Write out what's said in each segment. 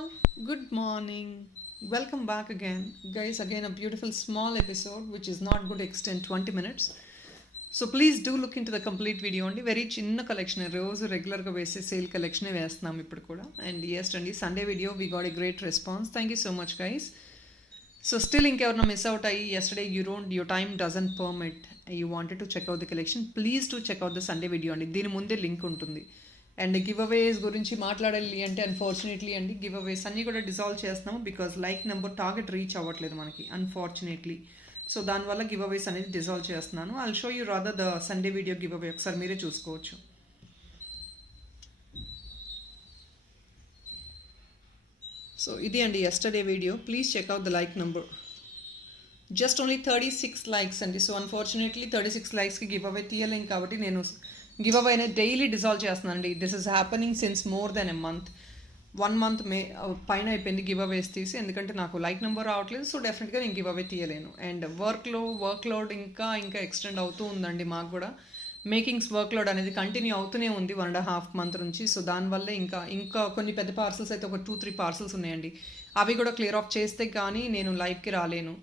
all, good morning. Welcome back again. Guys, again a beautiful small episode which is not going to extend 20 minutes. So please do look into the complete video only. Very chinna collection. Rose regular ga vese sale collection e vestunam ippudu kuda. And yes andi Sunday video we got a great response. Thank you so much guys. So still inkevarna miss out ayi yesterday your time doesn't permit. You wanted to check out the collection. Please do check out the Sunday video andi. Dini munde link untundi. And giveaways గురించి మాట్లాడాలి అంటే unfortunately అండి give అవేస్ అన్నీ కూడా dissolve చేస్తున్నాము because like number target reach అవ్వట్లేదు మనకి unfortunately. So దానివల్ల గివ్ అవేస్ అనేది డిజాల్వ్ చేస్తున్నాను. I'll show you rather the Sunday video give away, ఒకసారి మీరే చూసుకోవచ్చు. సో ఇది అండి yesterday video. Please checkout the like number. Just only 36 likes అండి. సో అన్ఫార్చునేట్లీ 36 లైక్స్కి గివ్ అవే తీయలేం కాబట్టి నేను గివ్ అవే అనేది డైలీ డిజాల్వ్ చేస్తున్నానండి. This is happening since more than a month. 1 month పైన అయిపోయింది గివ్ అవేస్ తీసి, ఎందుకంటే నాకు లైక్ నెంబర్ రావట్లేదు. సో డెఫినెట్గా నేను గివ్ అవే తీయలేను. అండ్ వర్క్లోడ్ ఇంకా ఎక్స్టెండ్ అవుతూ ఉందండి. మాకు కూడా మేకింగ్స్ వర్క్లోడ్ అనేది కంటిన్యూ అవుతూనే ఉంది 1.5 month నుంచి. సో దానివల్ల ఇంకా కొన్ని పెద్ద పార్సల్స్ అయితే ఒక 2-3 పార్సల్స్ ఉన్నాయండి. అవి కూడా క్లియర్ ఆఫ్ చేస్తే కానీ నేను లైవ్కి రాలేను.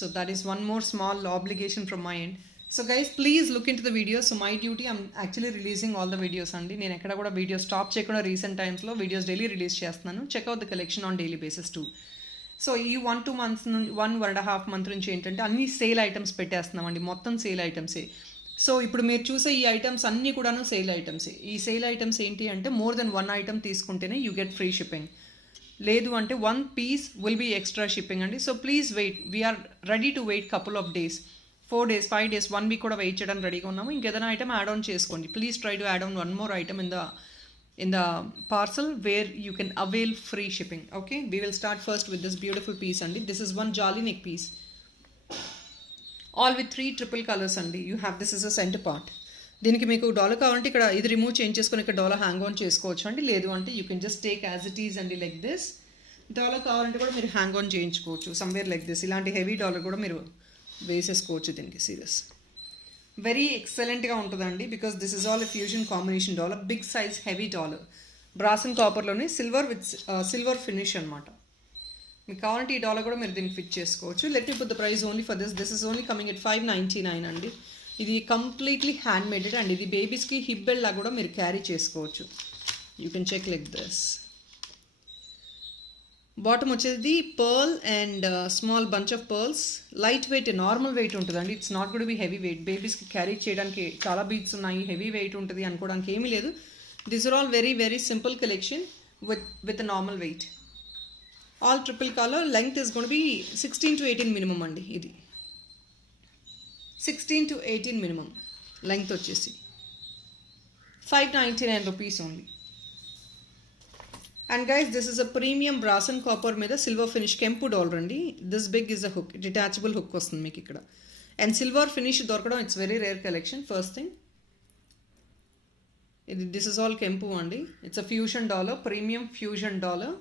So that is one more small obligation from my end. So guys please look in to the video. So my duty I'm actually releasing all the videos అండి. నేను ఎక్కడ కూడా వీడియో స్టాప్ చేయకుండా రీసెంట్ టైమ్స్లో వీడియోస్ డైలీ రిలీజ్ చేస్తున్నాను. Checkout the collection on daily basis two. So ఈ 1-2 months నుంచి 1.5 month నుంచి ఏంటంటే అన్ని సేల్ ఐటమ్స్ పెట్టేస్తున్నామండి. మొత్తం సేల్ ఐటమ్సే. సో ఇప్పుడు మీరు చూసే ఈ ఐటమ్స్ అన్నీ కూడాను సేల్ ఐటమ్సే. ఈ సేల్ ఐటమ్స్ ఏంటి అంటే మోర్ దెన్ 1 item తీసుకుంటేనే యూ గెట్ ఫ్రీ షిప్పింగ్. లేదు అంటే 1 piece will be extra shipping అండి. So please wait. We are ready to wait couple of days, 4 days, 5 days, 1 week కూడా వెయిట్ చేయడానికి రెడీగా ఉన్నాము. ఇంకేదైనా ఐటమ్ యాడ్ ఆన్ చేసుకోండి. Please try to add on 1 more item in the parcel where you can avail free shipping. Okay, we will start first with this beautiful piece అండి. This is one jolly neck piece, all with 3 triple colors అండి. You have this is a center part. దీనికి మీకు dollar కావాలంటే ఇక్కడ ఇది remove change చేసుకొని ఇక్కడ dollar hang on చేసుకోవచ్చు అండి. లేదు అంటే you can just take as it is అండి లైక్ దిస్. డాలర్ కావాలంటే కూడా మీరు హ్యాంగ్ ఆన్ చేయించుకోవచ్చు సమ్వేర్ లైక్ దిస్. ఇలాంటి హెవీ డాలర్ కూడా మీరు వేసేసుకోవచ్చు దీనికి. సీరియస్ వెరీ ఎక్సలెంట్గా ఉంటుందండి because this is all a fusion combination dollar. Big size heavy dollar, brass and కాపర్లోనే సిల్వర్ విత్ సిల్వర్ ఫినిష్ అనమాట. మీకు కావాలంటే ఈ డాలర్ కూడా మీరు దీనికి ఫిట్ చేసుకోవచ్చు. Let me put the price only for this. This is only coming at 599 అండి. ఇది కంప్లీట్లీ హ్యాండ్ మేడెడ్ అండ్ ఇది బేబీస్కి హిప్ బెల్ట్ లాగా కూడా మీరు క్యారీ చేసుకోవచ్చు. You can check like this. Bottom వచ్చేది pearl and small bunch of pearls. Light weight, normal weight ఉంటుందండి. It's not good be heavy weight. బేబీస్కి క్యారీ చేయడానికి చాలా బీట్స్ ఉన్నాయి, హెవీ వెయిట్ ఉంటుంది అనుకోవడానికి ఏమీ లేదు. This are all very very simple collection with normal weight. All triple colour. Length is gonna be 16 to 18 minimum అండి. ఇది 16 to 18 మినిమం లెంగ్త్ వచ్చేసి 599 rupees only. And guys this is a premium brass and copper మీద silver finish కెంపు dollar అండి. This big is a hook, detachable hook వస్తుంది మీకు ఇక్కడ. And silver finish దొరకడం it's very rare collection. First thing ఇది this is all కెంపు అండి. It's a fusion dollar, premium fusion dollar.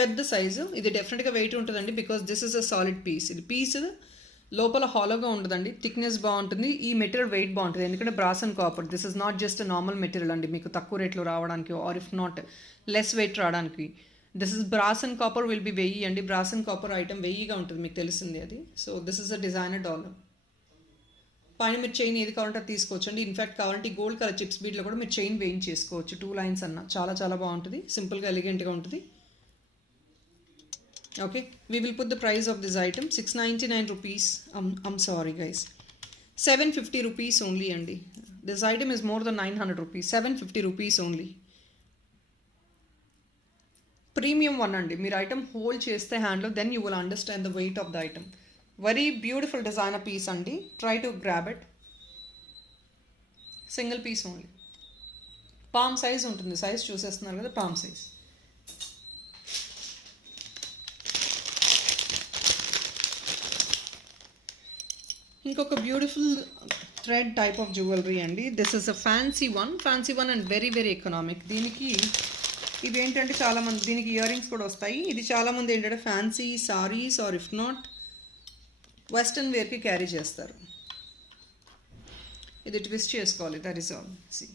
పెద్ద సైజు. ఇది డెఫినెట్గా వెయిట్ ఉంటుందండి because this is a solid piece. ఇది పీస్ లోపల హాలోగా ఉండదండి, థిక్నెస్ బాగుంటుంది. ఈ మెటీరియల్ వెయిట్ బాగుంటుంది ఎందుకంటే brass and copper. This is not just normal material అండి మీకు తక్కువ రేట్లో రావడానికి or if not less weight రావడానికి. This is brass and copper will be 1000 అండి. బ్రాస్ అండ్ కాపర్ ఐటమ్ 1000గా ఉంటుంది, మీకు తెలిసింది అది. So this is a designer dollar. పైన మీరు చైన్ ఏది కావాలంటే అది తీసుకోవచ్చు అండి. ఇన్ఫ్యాక్ట్ కావాలంటే గోల్డ్ కలర్ చిప్స్ బీడ్లో కూడా మీరు చైన్ వేయించేసుకోవచ్చు. 2 lines అన్న చాలా చాలా బాగుంటుంది, సింపుల్గా ఎలిగెంట్గా ఉంటుంది. Okay, we will put the price of this item 699 rupees. I'm sorry guys, 750 rupees only andi. This item is more than 900 rupees. 750 rupees only. Premium one andi. Meer item hold cheste hand lo, then you will understand the weight of the item. Very beautiful designer piece andi. Try to grab it. Single piece only. Palm size untundi. Size చూసేస్తున్నారు కదా, palm size. ఇంకొక beautiful thread type of jewellery అండి. This is a fancy one and very very economic. దీనికి ఇవి ఏంటంటే చాలామంది దీనికి ear rings కూడా వస్తాయి. ఇది చాలామంది ఏంటంటే fancy saris or if not western వేర్కి క్యారీ చేస్తారు. ఇది ట్విస్ట్ చేసుకోవాలి. That is all. See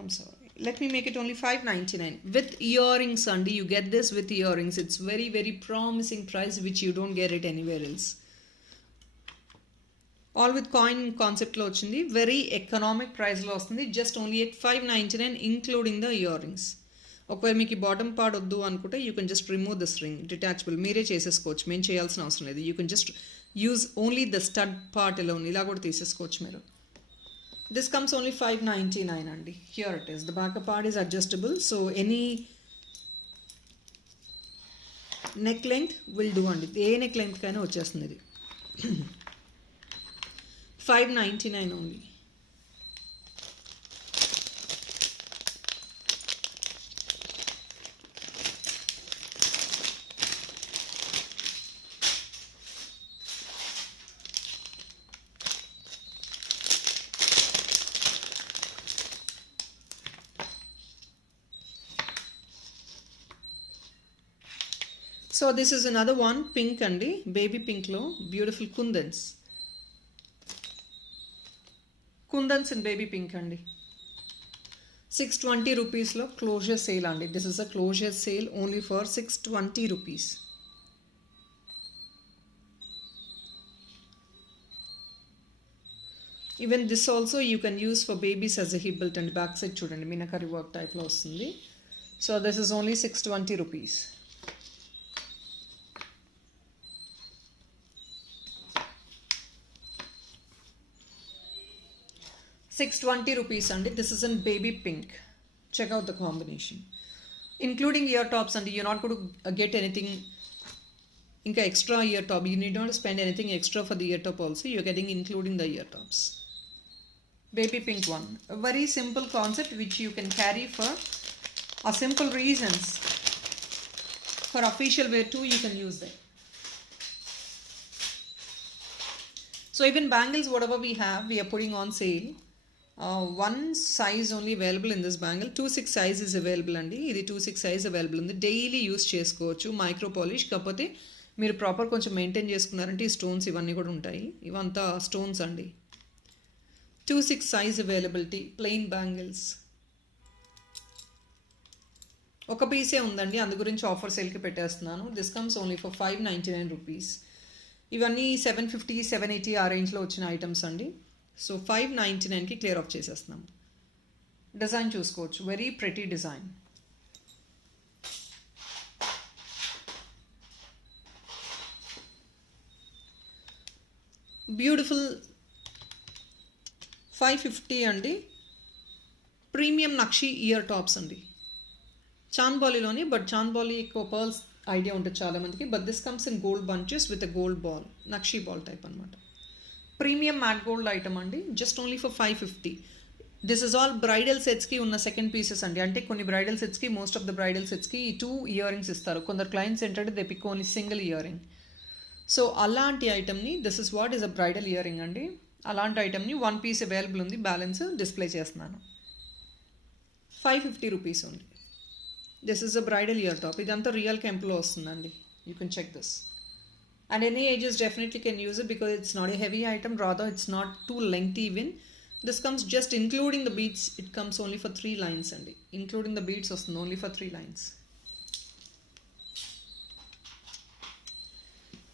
I'm sorry. let me make it only 599 with earrings andi. You get this with earrings. It's very very promising price which you don't get it anywhere else. All with coin concept lo ochindi, very economic price lo ostundi, just only at 599 including the earrings. ఒకవేళ మీకు bottom part వద్దు అనుకుంటే you can just remove this ring, detachable, మీరే చేసేసుకోవచ్చు, మేము చేయాల్సిన అవసరం లేదు. You can just use only the stud part ఇలా ఉంది, ఇలా కూడా తీసేసుకోవచ్చు మీరు. దిస్ కమ్స్ ఓన్లీ 599 అండి. Here it is, the backup part is adjustable, so any neck length will do అండి, ఏ నెక్ లెంగ్త్కైనా వచ్చేస్తుంది ఇది. 599 only. So this is another one, pink andi, baby pink lo beautiful kundans in baby pink andi. 620 rupees lo closure sale andi. This is a closure sale only for 620 rupees. Even this also you can use for babies as a hip belt and back side chudandi minakari work type lo vastundi. So this is only 620 rupees. 620 rupees అండి. This is in baby pink. Check out the combination including ear tops అండి. You not good get anything ఇంకా extra ear top. You need not spend anything extra for the ear top also. You're getting including the ear tops. Baby pink one, a very simple concept which you can carry for a simple reasons. For official wear too you can use that. So even bangles whatever we have we are putting on sale. One size only available in this bangle. 2/6 size is available andi. Idi 2/6 size available undi. Daily use chesukochu. Micro polish kapothe మీరు proper కొంచెం maintain చేసుకున్నారంటే ఈ stones ఇవన్నీ కూడా ఉంటాయి. ఇవంతా stones అండి. 2/6 size availability, plain bangles. ఒక పీసే ఉందండి, అందు గురించి ఆఫర్ సేల్కి పెట్టేస్తున్నాను. This comes only for 599 rupees. ఇవన్నీ 750, 780 ఆ రేంజ్లో వచ్చిన ఐటమ్స్ అండి. సో 599కి క్లియర్ ఆఫ్ చేసేస్తున్నాం. డిజైన్ చూసుకోవచ్చు, వెరీ ప్రెటీ డిజైన్. బ్యూటిఫుల్ 550 అండి. ప్రీమియం నక్షి ఇయర్ టాప్స్ అండి. చాంద్బాలీలోని, బట్ చాంద్బాలీ ఎక్కువ పర్ల్స్ ఐడియా ఉంటుంది చాలామందికి. But this comes in gold bunches with a gold ball, nakshi ball type అనమాట. ప్రీమియం మ్యాట్ గోల్డ్ ఐటమ్ అండి. Just only for 550. This is all bridal సెట్స్కి ఉన్న second pieces అండి. అంటే కొన్ని బ్రైడల్ సెట్స్కి, మోస్ట్ ఆఫ్ ద బ్రైడల్ సెట్స్కి 2 ఇయర్ రింగ్స్ ఇస్తారు. కొందరు క్లయింట్స్ ఏంటంటే they pick only single ear ring. So అలాంటి ఐటమ్ని, this is what is a bridal ear ring అండి. అలాంటి ఐటమ్ని 1 పీస్ అవైలబుల్ ఉంది, బ్యాలెన్స్ డిస్ప్లే చేస్తున్నాను. 550 రూపీస్ ఉంది. This is a bridal ear top. ఇదంతా రియల్ కెంప్లో వస్తుందండి. You can check this. And any ages definitely can use it because it's not a heavy item, rather it's not too lengthy even. This comes just including the beads, it comes only for 3 lines అండి. Including the beads వస్తుంది only for 3 lines.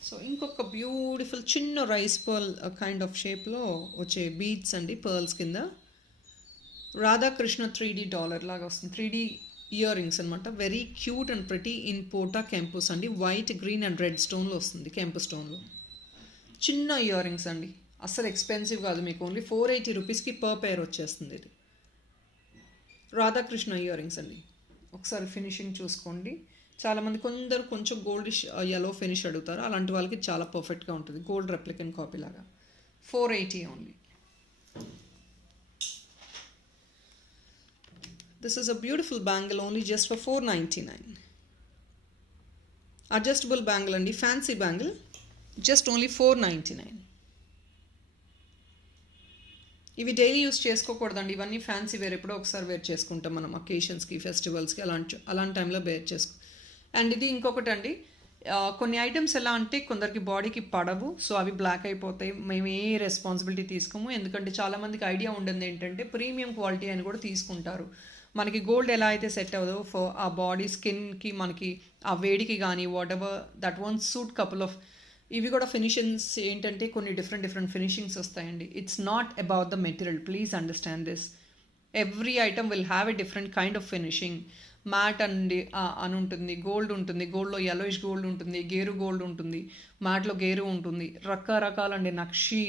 So ఇంకొక beautiful చిన్న rice pearl kind of షేప్లో వచ్చే beads అండి, pearls కింద. Radhakrishna 3D dollar లాగా వస్తుంది. 3D ఇయర్ రింగ్స్ అనమాట. Very cute and pretty in పోటా కెంపుస్ అండి. వైట్, గ్రీన్ అండ్ రెడ్ స్టోన్లో వస్తుంది, కెంపు స్టోన్లో. చిన్న ఇయర్ రింగ్స్ అండి, అస్సలు ఎక్స్పెన్సివ్ కాదు. మీకు ఓన్లీ 480 రూపీస్కి పర్ పేర్ వచ్చేస్తుంది ఇది. రాధాకృష్ణ ఇయర్ రింగ్స్ అండి. ఒకసారి ఫినిషింగ్ చూసుకోండి. చాలామంది కొందరు కొంచెం గోల్డిష్ యెల్లో ఫినిష్ అడుగుతారు, అలాంటి వాళ్ళకి చాలా పర్ఫెక్ట్గా ఉంటుంది. గోల్డ్ రెప్లికెంట్ కాపీ లాగా. 480 only. This is a beautiful bangle only just for 499. Adjustable bangle అండి, ఫ్యాన్సీ బ్యాంగిల్. Just only 499. ఇవి డైలీ యూస్ చేసుకోకూడదండి. ఇవన్నీ ఫ్యాన్సీ వేర్, ఎప్పుడో ఒకసారి వేర్ చేసుకుంటాం మనం, అకేషన్స్కి, ఫెస్టివల్స్కి, అలాంటి టైంలో వేర్ చేసుకో. అండ్ ఇది ఇంకొకటి అండి, కొన్ని ఐటమ్స్ ఎలా అంటే కొందరికి బాడీకి పడవు, సో అవి బ్లాక్ అయిపోతాయి. మేము ఏ రెస్పాన్సిబిలిటీ తీసుకోము, ఎందుకంటే చాలామందికి ఐడియా ఉండదు ఏంటంటే ప్రీమియం క్వాలిటీ అని కూడా తీసుకుంటారు. మనకి గోల్డ్ ఎలా అయితే సెట్ అవ్వదో ఫర్ ఆ బాడీ స్కిన్కి మనకి ఆ వేడికి కానీ whatever that won't suit couple of ఇవి కూడా ఫినిషింగ్స్ ఏంటంటే కొన్ని డిఫరెంట్ ఫినిషింగ్స్ వస్తాయండి. It's not about the material, please understand this. Every item will have a different kind of finishing. Matte అని ఉంటుంది, గోల్డ్ ఉంటుంది, గోల్డ్లో యెల్లోయిష్ గోల్డ్ ఉంటుంది, గేరు గోల్డ్ ఉంటుంది, మ్యాట్లో గేరు ఉంటుంది, రకరకాలండి nakshi,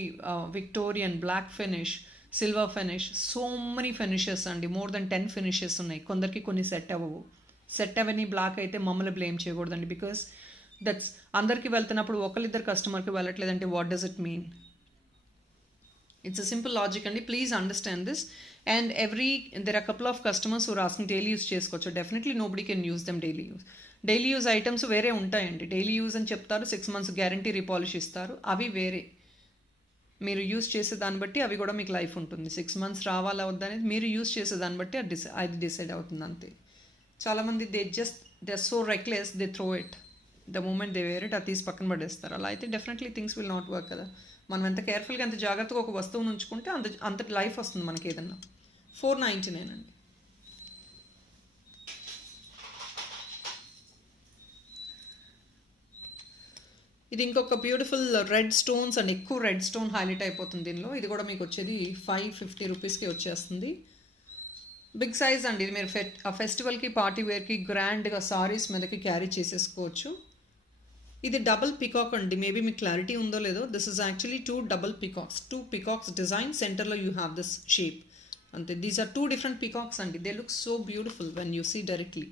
Victorian, black finish, silver finish, so many finishes అండి. మోర్ దెన్ 10 ఫినిషెస్ ఉన్నాయి. కొందరికి కొన్ని సెట్ అవ్వవు. సెట్ అవని బ్లాక్ అయితే మమ్మల్ని బ్లేమ్ చేయకూడదండి, బికాస్ దట్స్ అందరికి వెళ్తున్నప్పుడు ఒకరిద్దరు కస్టమర్కి వెళ్ళట్లేదంటే what does it mean? It's a simple logic and please understand this. And there are a couple of customers who are asking daily use చేసుకోవచ్చు. Definitely nobody can use them daily use. Daily use items వేరే ఉంటాయండి. Daily use అని చెప్తారు, 6 months guarantee repolish ఇస్తారు, అవి వేరే. మీరు use చేసే దాన్ని బట్టి అవి కూడా మీకు లైఫ్ ఉంటుంది. 6 months రావాలా వద్దనేది మీరు యూజ్ చేసే దాన్ని బట్టి అది డిసైడ్ అవుతుంది అంతే. చాలామంది they so reckless, they throw it the moment they wear it, అది తీసి పక్కన పడేస్తారు. అలా అయితే definitely things will not work కదా. మనం ఎంత కేర్ఫుల్గా ఎంత జాగ్రత్తగా ఒక వస్తువును ఉంచుకుంటే అంత లైఫ్ వస్తుంది మనకి ఏదన్నా. 499 అండి. ఇది ఇంకొక బ్యూటిఫుల్ రెడ్ స్టోన్స్ అండ్ ఎక్కువ రెడ్ స్టోన్ హైలైట్ అయిపోతుంది దీనిలో. ఇది కూడా మీకు వచ్చేది 550 రూపీస్కి వచ్చేస్తుంది. బిగ్ సైజ్ అండి. ఇది మీరు ఫెస్టివల్కి, పార్టీ వేర్కి, గ్రాండ్గా సారీస్ మీదకి క్యారీ చేసేసుకోవచ్చు. ఇది డబుల్ పికాక్ అండి. మేబీ మీకు క్లారిటీ ఉందో లేదో. This is actually 2 double peacocks, 2 peacocks design. సెంటర్లో యూ హ్యావ్ దిస్ షేప్ అంతే. దీస్ ఆర్ 2 different peacocks అండి. They look so beautiful when you see directly.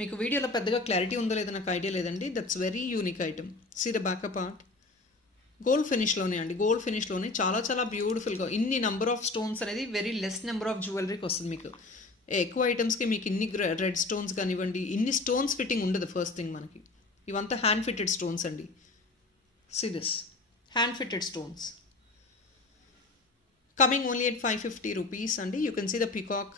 మీకు వీడియోలో పెద్దగా క్లారిటీ ఉందో లేదో నాకు ఐడియా లేదండి. That's very unique item. See the backup part. Gold ఫినిష్లోనే అండి. గోల్డ్ ఫినిష్లోనే చాలా చాలా బ్యూటిఫుల్గా. ఇన్ని నెంబర్ ఆఫ్ స్టోన్స్ అనేది వెరీ లెస్ నెంబర్ ఆఫ్ జ్యువెలరీకి వస్తుంది మీకు. ఎక్కువ ఐటమ్స్కి మీకు ఇన్ని రెడ్ స్టోన్స్ కానివ్వండి, ఇన్ని స్టోన్స్ ఫిట్టింగ్ ఉండదు. ఫస్ట్ థింగ్ మనకి ఇవంతా హ్యాండ్ ఫిట్టెడ్ స్టోన్స్ అండి. See this hand fitted stones coming only at 550 rupees అండి. You can see the peacock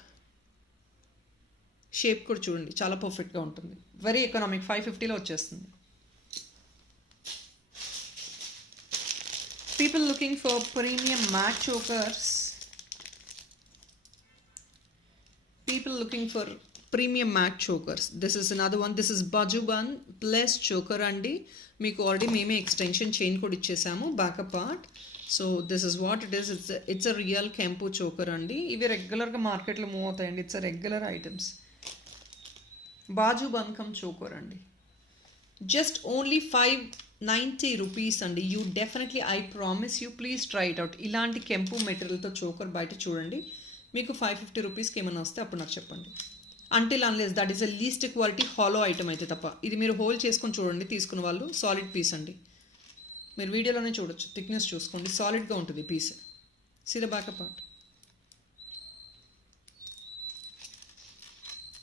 shape కూడా చూడండి, చాలా పర్ఫెక్ట్గా ఉంటుంది. వెరీ ఎకనామిక్, 550లో వచ్చేస్తుంది. People looking for premium matte chokers, people looking for premium mat chokers. This is another one. This is Bajuban plus choker andi. Meeku already meme extension chain code ichchesamu backup part. So this is what it is. It's a real Kempu choker andi. Ivi regular ga market lo move avutayandi. It's a regular items. Bajuban kam choker andi. Just only 590 rupees andi. You definitely, I promise you, please try it out. Ilanti Kempu material తో choker బయట చూడండి. మీకు 550 రూపీస్కి ఏమైనా వస్తే అప్పుడు నాకు చెప్పండి. Until unless that is a least quality hollow item అయితే తప్ప. ఇది మీరు హోల్డ్ చేసుకొని చూడండి. తీసుకున్న వాళ్ళు సాలిడ్ పీస్ అండి. మీరు వీడియోలోనే చూడొచ్చు, థిక్నెస్ చూసుకోండి, సాలిడ్గా ఉంటుంది piece. See the backup part.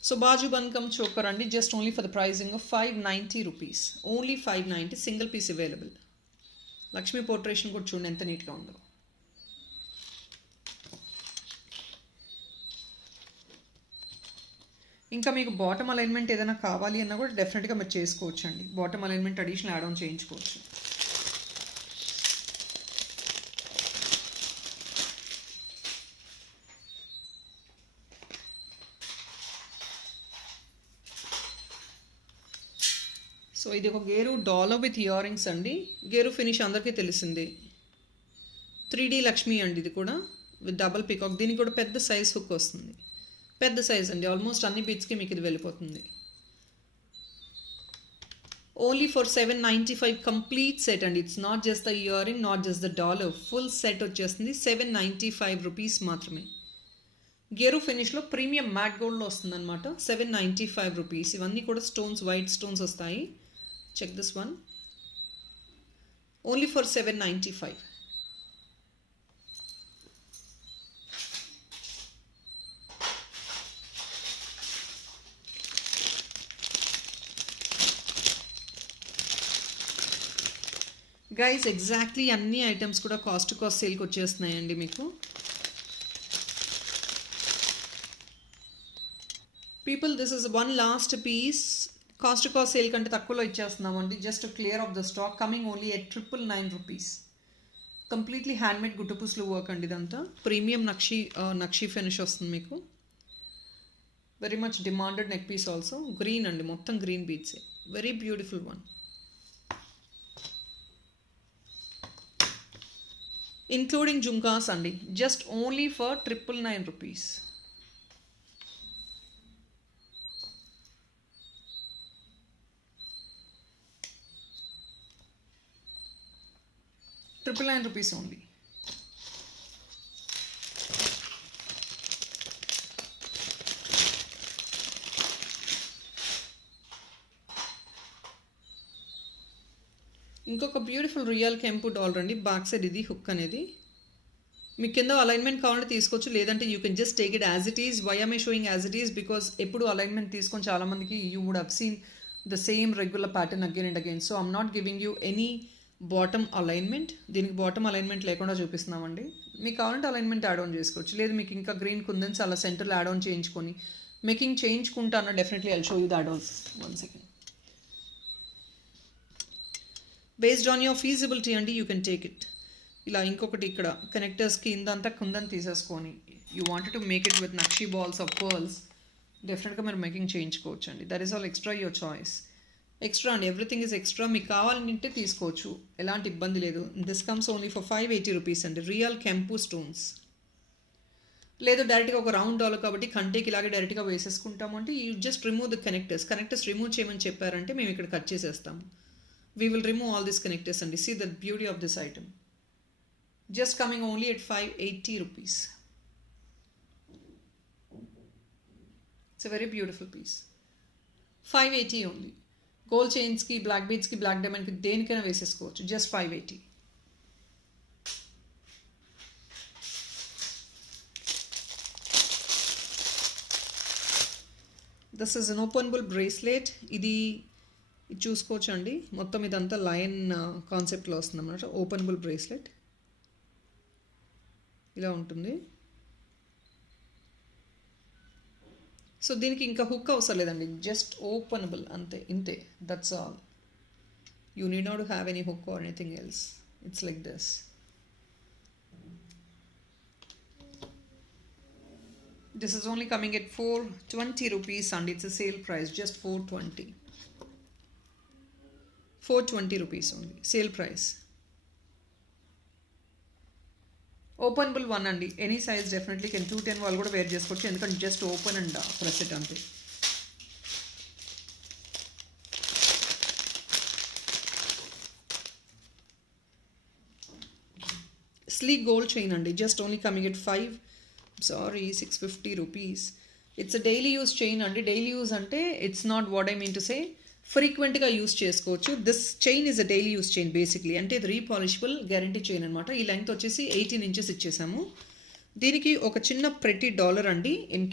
So బాజు బన్కమ్ చోకర్ అండి. Just only for the pricing of 590 rupees. Only 590. Single piece available. Lakshmi పోర్ట్రేషన్ కూడా చూడండి ఎంత నీట్గా ఉందో. ఇంకా మీకు బాటమ్ అలైన్మెంట్ ఏదైనా కావాలి అన్నా కూడా డెఫినెట్గా మీరు చేసుకోవచ్చు అండి. Bottom alignment additional add on చేయించుకోవచ్చు. సో ఇది ఒక gear dollar with ear rings అండి. గేరు ఫినిష్ అందరికీ తెలిసిందే. 3D లక్ష్మి అండి. ఇది కూడా విత్ డబల్ పికాక్. దీనికి కూడా పెద్ద సైజ్ హుక్ వస్తుంది. పెద్ద సైజ్ అండి. ఆల్మోస్ట్ అన్ని బీట్స్కి మీకు ఇది వెళ్ళిపోతుంది. ఓన్లీ ఫర్ 795 కంప్లీట్ సెట్ అండి. It's not just the ear ring, not just the dollar, full set వచ్చేస్తుంది 795 రూపీస్ మాత్రమే. గేరు ఫినిష్లో ప్రీమియం మ్యాట్ గోల్డ్లో వస్తుంది అనమాట. 795 రూపీస్. ఇవన్నీ కూడా స్టోన్స్, వైట్ స్టోన్స్ వస్తాయి. Check this one. Only for 795. Guys exactly అన్ని ఐటమ్స్ కూడా కాస్ట్ సేల్కి వచ్చేస్తున్నాయండి మీకు. People, this is one last piece. Cost sale కంటే తక్కువలో ఇచ్చేస్తున్నామండి. Just clear off the stock. Coming only at 999 rupees. Completely handmade గుట్టపూసలు వర్క్ అండి. ఇదంతా ప్రీమియం నక్షి ఫినిష్ వస్తుంది మీకు. Very much demanded neck piece also. Green అండి, మొత్తం గ్రీన్ బీడ్సే. Very beautiful one. Including jhumkas అండి, just only for 999 rupees. ₹999 only. ఇంకొక బ్యూటిఫుల్ రియల్ కెంపు డాలర్ అండి. బ్యాక్ సైడ్ ఇది హుక్ అనేది. మీకు కింద అలైన్మెంట్ కావాలంటే తీసుకోవచ్చు, లేదంటే you can just take it as it is. Why am I showing as it is? Because ఎప్పుడు అలైన్మెంట్ తీసుకొని చాలామందికి you would have seen the same regular pattern again and again. So I'm not giving you any bottom alignment. దీనికి bottom alignment లేకుండా చూపిస్తున్నామండి. మీకు కావాలంటే alignment add on చేసుకోవచ్చు, లేదు మీకు ఇంకా గ్రీన్ కుందన్స్ అలా సెంటర్లో యాడ్ ఆన్ చేయించుకొని మేకింగ్ చేయించుకుంటాను. Definitely I'll show you the add ons. 1 second. Based on your feasibility అండి, యూ కెన్ టేక్ ఇట్. ఇలా ఇంకొకటి ఇక్కడ కనెక్టర్స్కి ఇందంతా కుందని తీసేసుకొని you wanted to make it with nakshi balls of pearls, డెఫినెట్గా మీరు మేకింగ్ చేయించుకోవచ్చు అండి. That is all extra your choice. Extra అండి, ఎవ్రీథింగ్ ఈజ్ ఎక్స్ట్రా. మీకు కావాలంటే తీసుకోవచ్చు, ఎలాంటి ఇబ్బంది లేదు. This comes only for 580 rupees అండి. రియల్ కెంపు స్టోన్స్. లేదు డైరెక్ట్గా ఒక రౌండ్ డాలర్ కాబట్టి కంటేకి ఇలాగే డైరెక్ట్గా వేసేసుకుంటాము అంటే you just remove the connectors remove చేయమని చెప్పారంటే మేము ఇక్కడ కట్ చేసేస్తాము. We will remove all these connectors and see the beauty of this item. Just coming only at 580 rupees. It's a very beautiful piece. 580 only. Gold chains ki, black beads ki, black diamond ki denikana vesesukochu. Just 580. This is an openable bracelet. ఇది చూసుకోవచ్చు అండి. మొత్తం ఇదంతా lion కాన్సెప్ట్లో వస్తుంది అన్నమాట. Openable bracelet ఇలా ఉంటుంది. సో దీనికి ఇంకా హుక్ అవసరం లేదండి, జస్ట్ ఓపెనబుల్ అంతే, ఇంతే. That's all. You need not have any hook or anything else. It's like this. This is only coming at 420 rupees and it's a sale price, just 420. 420 rupees only, sale price. Openable one అండి, any size definitely can. 210 వాళ్ళు కూడా wear చేసుకోవచ్చు, ఎందుకంటే just open and press it అంతే. Sleek gold chain అండి, just only coming at 650 rupees. It's a daily use chain అండి. Daily use అంటే it's not what I mean to say ఫ్రీక్వెంట్గా use చేసుకోవచ్చు. This chain is a daily use chain basically. అంటే ఇది repolishable guarantee chain అనమాట. ఈ length వచ్చేసి 18 inches ఇచ్చేసాము. దీనికి ఒక చిన్న ప్రెటీ డాలర్ అండి in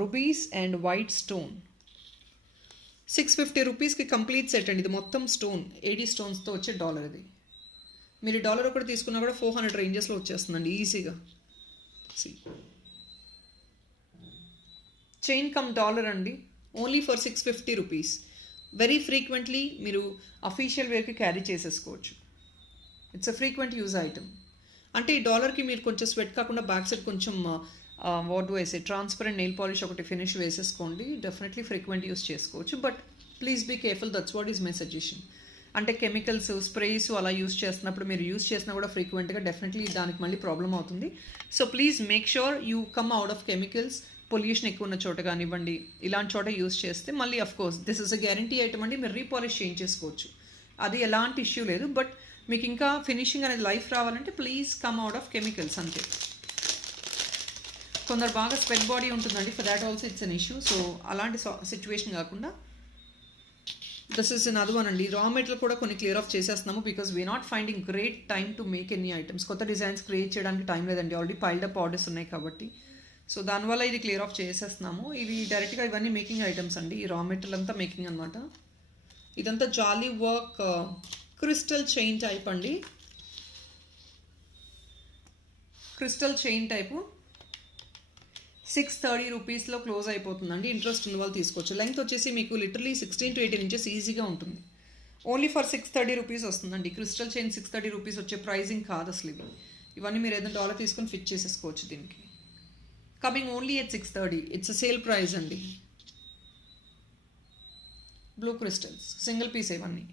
rubies and white stone. 650 రూపీస్కి కంప్లీట్ సెట్ అండి. ఇది మొత్తం స్టోన్ 80 స్టోన్స్తో వచ్చే డాలర్. ఇది మీరు డాలర్ ఒకటి తీసుకున్నా కూడా 400 రేంజెస్లో వచ్చేస్తుందండి ఈజీగా. చైన్ కమ్ డాలర్ అండి, only for 650 rupees. Very frequently మీరు అఫీషియల్ వేర్కి క్యారీ చేసేసుకోవచ్చు. It's a frequent use item. అంటే ఈ డాలర్కి మీరు కొంచెం స్వెట్ కాకుండా బ్యాక్ సైడ్ కొంచెం what do I say transparent nail polish ఒకటి ఫినిష్ వేసేసుకోండి. డెఫినెట్లీ ఫ్రీక్వెంట్ యూజ్ చేసుకోవచ్చు. But please be careful, that's what is my suggestion. అంటే కెమికల్స్ స్ప్రేస్ అలా యూజ్ చేస్తున్నప్పుడు మీరు యూజ్ చేసినా కూడా ఫ్రీక్వెంట్గా డెఫినెట్లీ దానికి మళ్ళీ ప్రాబ్లం అవుతుంది. So please make sure you come out of chemicals. Pollution ఎక్కువ ఉన్న చోట కానివ్వండి, ఇలాంటి చోట యూజ్ చేస్తే మళ్ళీ of course this is a guarantee item అండి. మీరు రీపాలిష్ చేయించేసుకోవచ్చు, అది ఎలాంటి ఇష్యూ లేదు. బట్ మీకు ఇంకా ఫినిషింగ్ అనేది లైఫ్ రావాలంటే please come out of chemicals అంతే. కొందరు బాగా స్వెట్ బాడీ ఉంటుందండి, for that also it's an issue. So అలాంటి సిచ్యువేషన్ కాకుండా దిస్ ఇస్ అనదర్ వన్ అండి. రా మెటీరియల్ కూడా కొన్ని క్లియర్ ఆఫ్ చేసేస్తున్నాము because we not finding great time to make any items. కొత్త డిజైన్స్ క్రియేట్ చేయడానికి టైం లేదండి, ఆల్రెడీ పైల్డ్ అప్ ఆర్డర్స్ ఉన్నాయి కాబట్టి. సో దానివల్ల ఇది క్లియర్ ఆఫ్ చేసేస్తున్నాము. ఇవి డైరెక్ట్గా ఇవన్నీ మేకింగ్ ఐటమ్స్ అండి. ఈ రా మెటీరియల్ అంతా మేకింగ్ అనమాట. ఇదంతా జాలీ వర్క్ క్రిస్టల్ చైన్ టైప్ అండి. క్రిస్టల్ చైన్ టైపు 630 రూపీస్లో క్లోజ్ అయిపోతుందండి. ఇంట్రెస్ట్ ఉన్న వాళ్ళు తీసుకోవచ్చు. లెంగ్త్ వచ్చేసి మీకు లిటరలీ 16 to 18 inches ఈజీగా ఉంటుంది. ఓన్లీ ఫర్ 630 రూపీస్ వస్తుందండి. క్రిస్టల్ చైన్ 630 రూపీస్ వచ్చే ప్రైజింగ్ కాదు అసలు ఇవి. ఇవన్నీ మీరు ఏదైనా $1 తీసుకొని ఫిట్ చేసేసుకోవచ్చు దీనికి. Coming only at 630. It's a sale price అండి. బ్లూ క్రిస్టల్స్, సింగిల్ పీస్ ఇవన్నీ.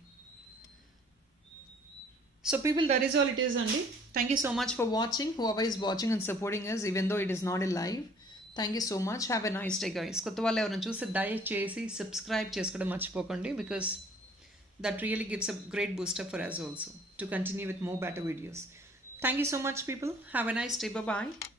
So people, that is all it is అండి. Thank you so much for watching, whoever is watching and supporting us even though it is not a live. Thank you so much. Have a nice day guys. కొత్త వాళ్ళు ఎవరైనా చూస్తే దయచేసి subscribe చేసుకోవడం మర్చిపోకండి, because that really gives a great booster for us also to continue with more better videos. Thank you so much people. Have a nice day. Bye bye.